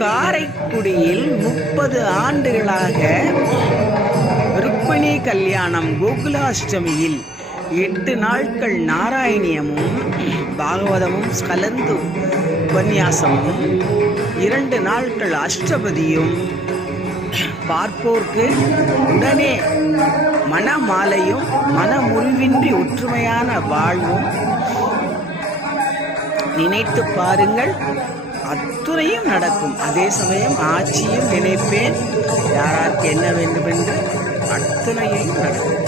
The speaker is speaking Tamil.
காரைக்குடியில் 30 ஆண்டுகளாக ருக்மிணி கல்யாணம் கோகுலாஷ்டமியில் 8 நாட்கள் நாராயணியமும் பாகவதமும் கலந்து உபன்யாசமும் 2 நாட்கள் அஷ்டபதியும் பார்ப்போர்க்கு உடனே மனமாலையும் மனமுறிவின்றி ஒற்றுமையான வாழ்வும் நினைத்து பாருங்கள், அத்துணையும் நடக்கும். அதே சமயம் ஆட்சியும் நினைப்பேன், யாராருக்கு என்ன வேண்டுமென்று அத்துணையும் நடக்கும்.